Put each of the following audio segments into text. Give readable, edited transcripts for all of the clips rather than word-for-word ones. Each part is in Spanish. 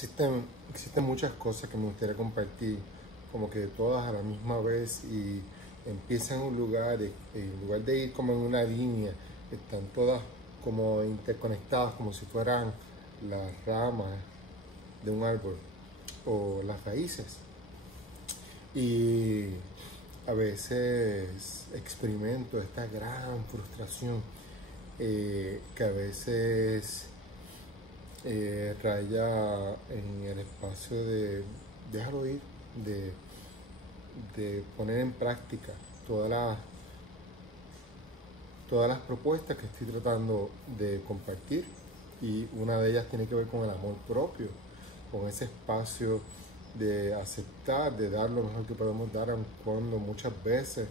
Existen muchas cosas que me gustaría compartir, como que todas a la misma vez y empiezan en un lugar, y en lugar de ir como en una línea, están todas como interconectadas, como si fueran las ramas de un árbol o las raíces. Y a veces experimento esta gran frustración que a veces raya en el espacio de déjalo ir, de, de poner en práctica todas las propuestas que estoy tratando de compartir. Y una de ellas tiene que ver con el amor propio, con ese espacio de aceptar, de dar lo mejor que podemos dar, aun cuando muchas veces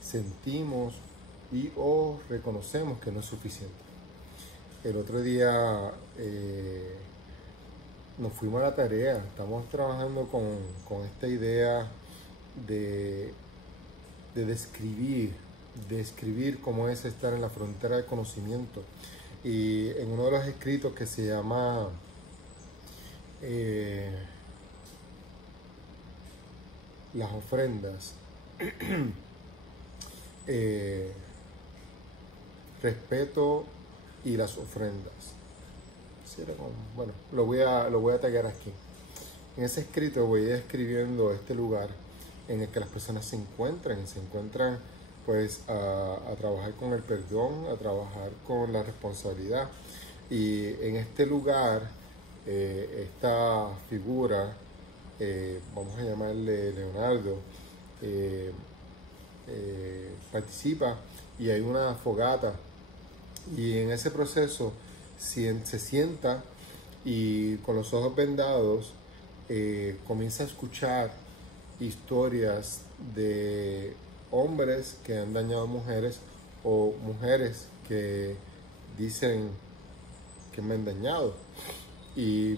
sentimos y o reconocemos que no es suficiente. El otro día nos fuimos a la tarea, estamos trabajando con esta idea de, de describir cómo es estar en la frontera del conocimiento. Y en uno de los escritos que se llama Las ofrendas, respeto y las ofrendas. Bueno, lo voy a taggear aquí. En ese escrito voy describiendo este lugar en el que las personas se encuentran pues a trabajar con el perdón, a trabajar con la responsabilidad. Y en este lugar, esta figura, vamos a llamarle Leonardo, participa y hay una fogata. Y en ese proceso se sienta y con los ojos vendados comienza a escuchar historias de hombres que han dañado a mujeres o mujeres que dicen que me han dañado. Y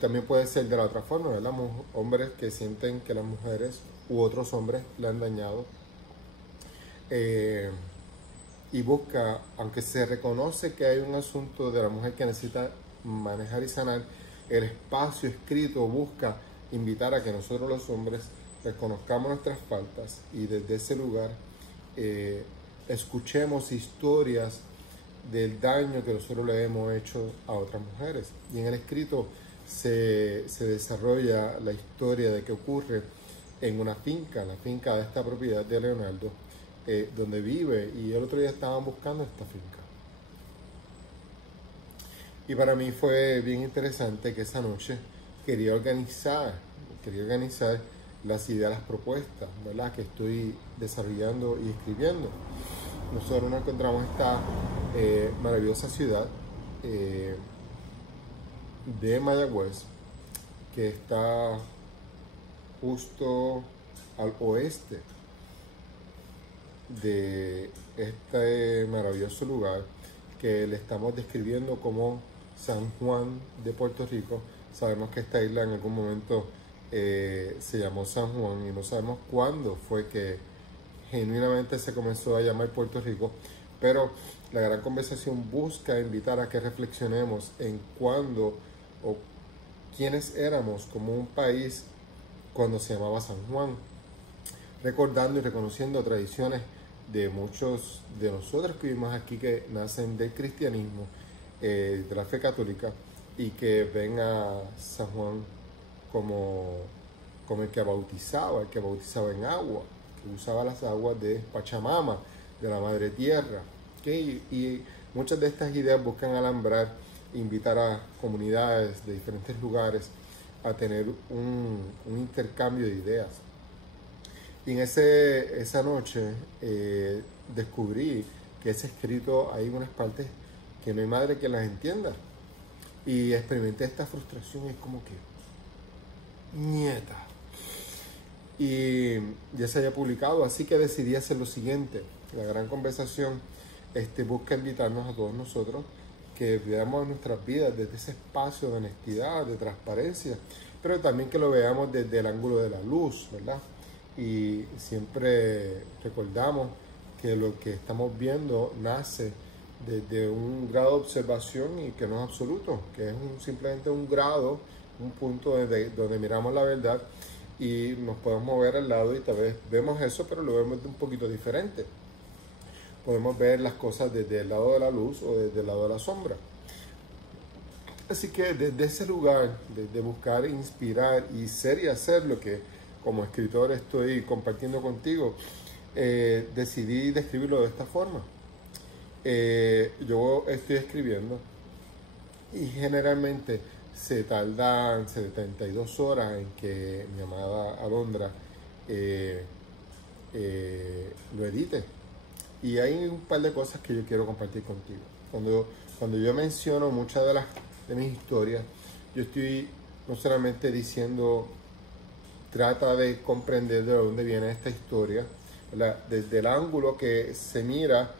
también puede ser de la otra forma, ¿verdad? Hombres que sienten que las mujeres u otros hombres le han dañado. Y busca, aunque se reconoce que hay un asunto de la mujer que necesita manejar y sanar, el espacio escrito busca invitar a que nosotros los hombres reconozcamos nuestras faltas y desde ese lugar escuchemos historias del daño que nosotros le hemos hecho a otras mujeres. Y en el escrito se desarrolla la historia de qué ocurre en una finca, la finca de esta propiedad de Leonardo, donde vive, y el otro día estaban buscando esta finca. Y para mí fue bien interesante que esa noche quería organizar las ideas, las propuestas, ¿verdad?, que estoy desarrollando y escribiendo. Nosotros nos encontramos en esta maravillosa ciudad de Mayagüez, que está justo al oeste de este maravilloso lugar que le estamos describiendo como San Juan de Puerto Rico. Sabemos que esta isla en algún momento se llamó San Juan y no sabemos cuándo fue que genuinamente se comenzó a llamar Puerto Rico, pero la gran conversación busca invitar a que reflexionemos en cuándo o quiénes éramos como un país cuando se llamaba San Juan, recordando y reconociendo tradiciones de muchos de nosotros que vivimos aquí, que nacen del cristianismo, de la fe católica, y que ven a San Juan como el que bautizaba en agua, que usaba las aguas de Pachamama, de la Madre Tierra. ¿Okay? Y muchas de estas ideas buscan alambrar, invitar a comunidades de diferentes lugares a tener un intercambio de ideas. Y en esa noche descubrí que ese escrito hay unas partes que no hay madre que las entienda. Y experimenté esta frustración, es como que, nieta. Y ya se haya publicado, así que decidí hacer lo siguiente. La gran conversación busca invitarnos a todos nosotros que veamos nuestras vidas desde ese espacio de honestidad, de transparencia, pero también que lo veamos desde el ángulo de la luz, ¿verdad? Y siempre recordamos que lo que estamos viendo nace desde un grado de observación y que no es absoluto, que es simplemente un grado un punto donde miramos la verdad y nos podemos mover al lado y tal vez vemos eso, pero lo vemos de un poquito diferente. Podemos ver las cosas desde el lado de la luz o desde el lado de la sombra. Así que desde ese lugar de buscar inspirar y ser y hacer lo que como escritor estoy compartiendo contigo, decidí describirlo de esta forma. Yo estoy escribiendo y generalmente se tardan 72 horas en que mi amada Alondra lo edite. Y hay un par de cosas que yo quiero compartir contigo. Cuando yo menciono muchas de mis historias, yo estoy no solamente diciendo, trata de comprender de dónde viene esta historia, ¿verdad? Desde el ángulo que se mira,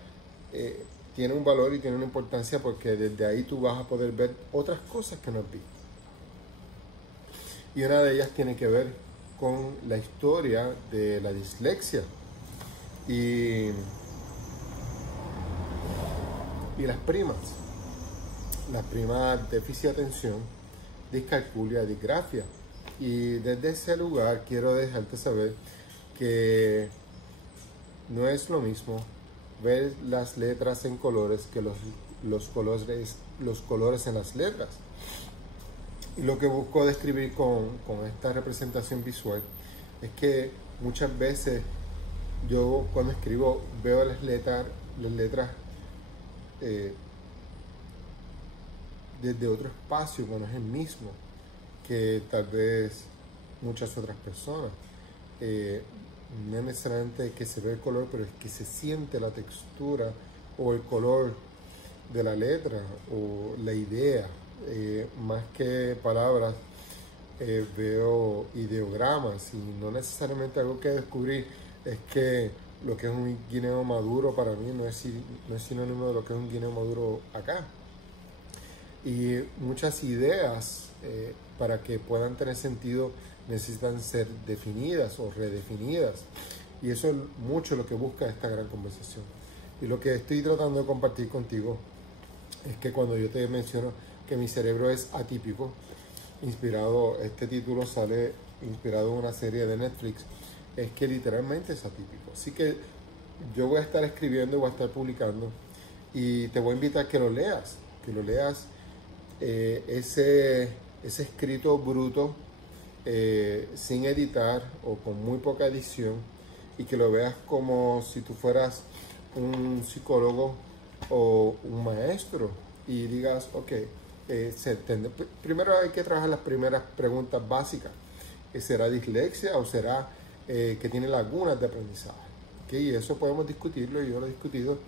tiene un valor y tiene una importancia porque desde ahí tú vas a poder ver otras cosas que no has visto. Y una de ellas tiene que ver con la historia de la dislexia y las primas. Las primas déficit de atención, discalculia, disgrafia. Y desde ese lugar quiero dejarte saber que no es lo mismo ver las letras en colores que los colores en las letras. Y lo que busco describir con esta representación visual es que muchas veces yo cuando escribo veo las letras desde otro espacio, que no es el mismo que tal vez muchas otras personas. No es necesariamente que se ve el color, pero es que se siente la textura o el color de la letra o la idea. Más que palabras, veo ideogramas y no necesariamente algo que descubrir es que lo que es un guineo maduro para mí no es sinónimo de lo que es un guineo maduro acá. Y muchas ideas para que puedan tener sentido necesitan ser definidas o redefinidas. Y eso es mucho lo que busca esta gran conversación. Y lo que estoy tratando de compartir contigo es que cuando yo te menciono que mi cerebro es atípico, este título sale inspirado en una serie de Netflix, es que literalmente es atípico. Así que yo voy a estar escribiendo y voy a estar publicando y te voy a invitar a que lo leas ese escrito bruto, sin editar o con muy poca edición, y que lo veas como si tú fueras un psicólogo o un maestro y digas, ok, primero hay que trabajar las primeras preguntas básicas. ¿Será dislexia o será que tiene lagunas de aprendizaje? ¿Okay? Y eso podemos discutirlo, y yo lo he discutido,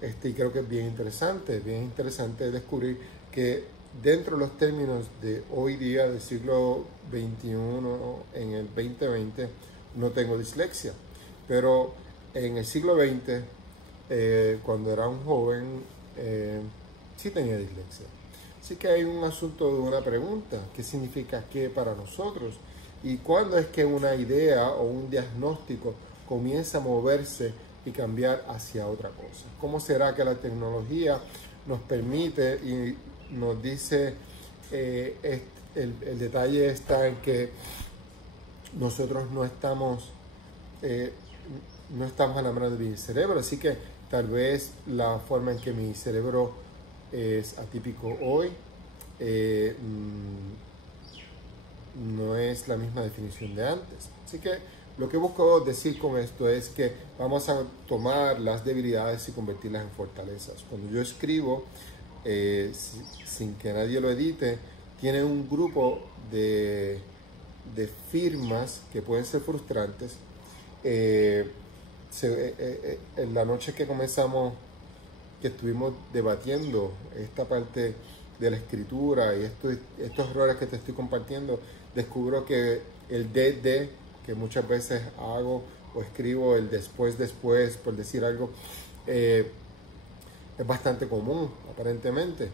y creo que es bien interesante descubrir que dentro de los términos de hoy día, del siglo XXI, en el 2020, no tengo dislexia. Pero en el siglo XX, cuando era un joven, sí tenía dislexia. Así que hay un asunto de una pregunta: ¿qué significa qué para nosotros? ¿Y cuándo es que una idea o un diagnóstico comienza a moverse y cambiar hacia otra cosa? ¿Cómo será que la tecnología nos permite y nos dice, el detalle está en que nosotros no estamos enamorando de mi cerebro? Así que tal vez la forma en que mi cerebro es atípico hoy no es la misma definición de antes. Así que lo que busco decir con esto es que vamos a tomar las debilidades y convertirlas en fortalezas. Cuando yo escribo, sin que nadie lo edite, tiene un grupo de firmas que pueden ser frustrantes. En la noche que comenzamos, que estuvimos debatiendo esta parte de la escritura y estos errores que te estoy compartiendo, descubro que el DD, que muchas veces hago o escribo el después, por decir algo, es bastante común, aparentemente.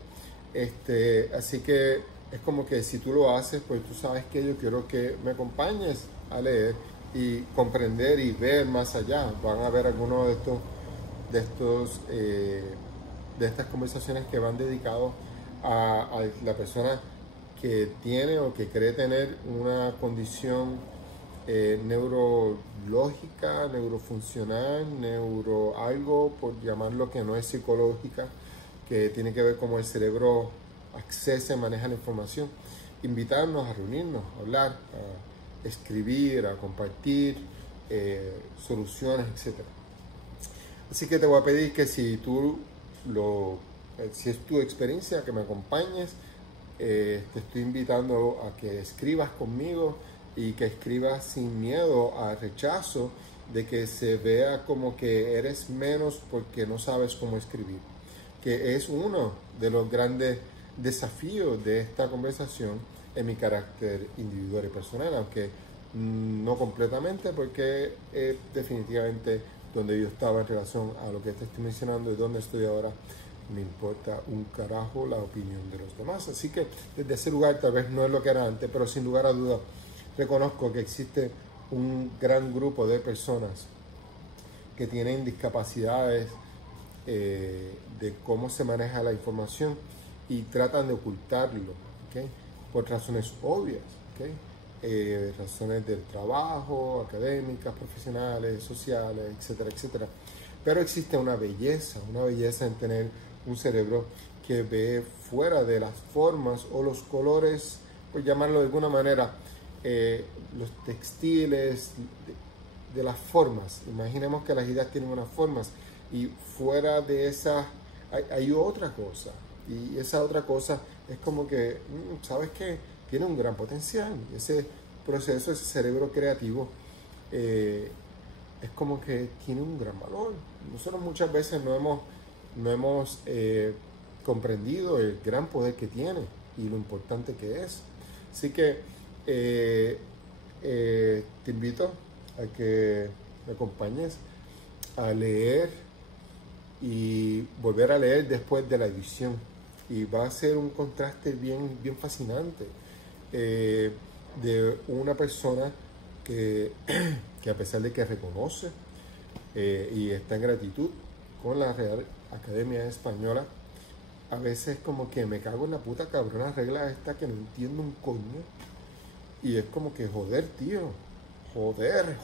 Así que es como que si tú lo haces, pues tú sabes que yo quiero que me acompañes a leer y comprender y ver más allá. Van a ver algunos de estas conversaciones que van dedicados a la persona que tiene o que cree tener una condición neurológica, neurofuncional, algo, por llamarlo, que no es psicológica, que tiene que ver cómo el cerebro accesa y maneja la información. Invitarnos a reunirnos, a hablar, a escribir, a compartir soluciones, etc. Así que te voy a pedir que si es tu experiencia, que me acompañes. Te estoy invitando a que escribas conmigo y que escribas sin miedo al rechazo de que se vea como que eres menos porque no sabes cómo escribir, que es uno de los grandes desafíos de esta conversación en mi carácter individual y personal, aunque no completamente, porque definitivamente donde yo estaba en relación a lo que te estoy mencionando y donde estoy ahora, me importa un carajo la opinión de los demás. Así que desde ese lugar tal vez no es lo que era antes, pero sin lugar a dudas reconozco que existe un gran grupo de personas que tienen discapacidades de cómo se maneja la información y tratan de ocultarlo, ¿okay? Por razones obvias, ¿okay? Razones del trabajo, académicas, profesionales, sociales, etcétera, etcétera. Pero existe una belleza en tener un cerebro que ve fuera de las formas o los colores, por llamarlo de alguna manera, los textiles, de las formas. Imaginemos que las ideas tienen unas formas y fuera de esas hay otra cosa. Y esa otra cosa es como que, ¿sabes qué? Tiene un gran potencial. Ese proceso, ese cerebro creativo, es como que tiene un gran valor. Nosotros muchas veces no hemos comprendido el gran poder que tiene y lo importante que es. Así que te invito a que me acompañes a leer y volver a leer después de la edición. Y va a ser un contraste bien fascinante de una persona que a pesar de que reconoce y está en gratitud con la Real Academia Española, a veces como que me cago en la puta cabrona regla esta que no entiendo un coño. Y es como que joder, tío, joder,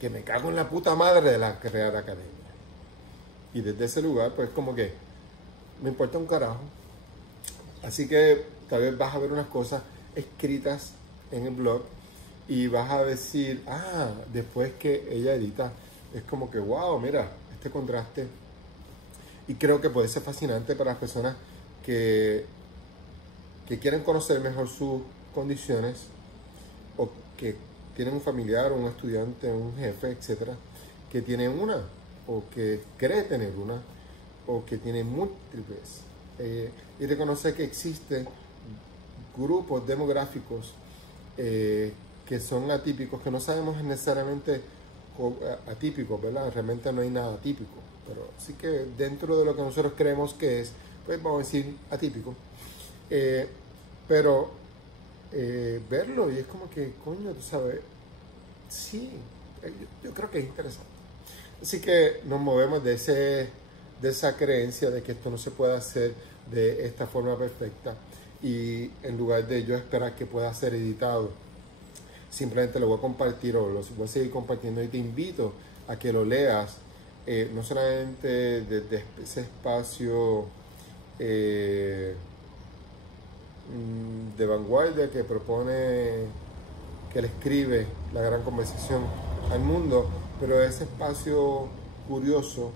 que me cago en la puta madre de la Real Academia. Y desde ese lugar pues como que me importa un carajo. Así que tal vez vas a ver unas cosas escritas en el blog y vas a decir, después que ella edita, es como que, wow, mira, este contraste. Y creo que puede ser fascinante para las personas que quieren conocer mejor sus condiciones, o que tienen un familiar, un estudiante, un jefe, etcétera, que tiene una, o que cree tener una, o que tiene múltiples. Y reconocer que existen grupos demográficos que son atípicos, que no sabemos necesariamente atípicos, ¿verdad? Realmente no hay nada atípico, pero sí que dentro de lo que nosotros creemos que es, pues vamos a decir atípico, pero verlo y es como que, coño, tú sabes, sí, yo creo que es interesante. Así que nos movemos de esa creencia de que esto no se puede hacer de esta forma perfecta, y en lugar de yo esperar que pueda ser editado, simplemente lo voy a compartir o lo voy a seguir compartiendo, y te invito a que lo leas, no solamente desde ese espacio de vanguardia que propone, que le escribe la gran conversación al mundo, pero ese espacio curioso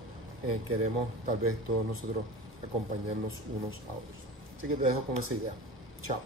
queremos tal vez todos nosotros acompañarnos unos a otros. Así que te dejo con esa idea. Chao.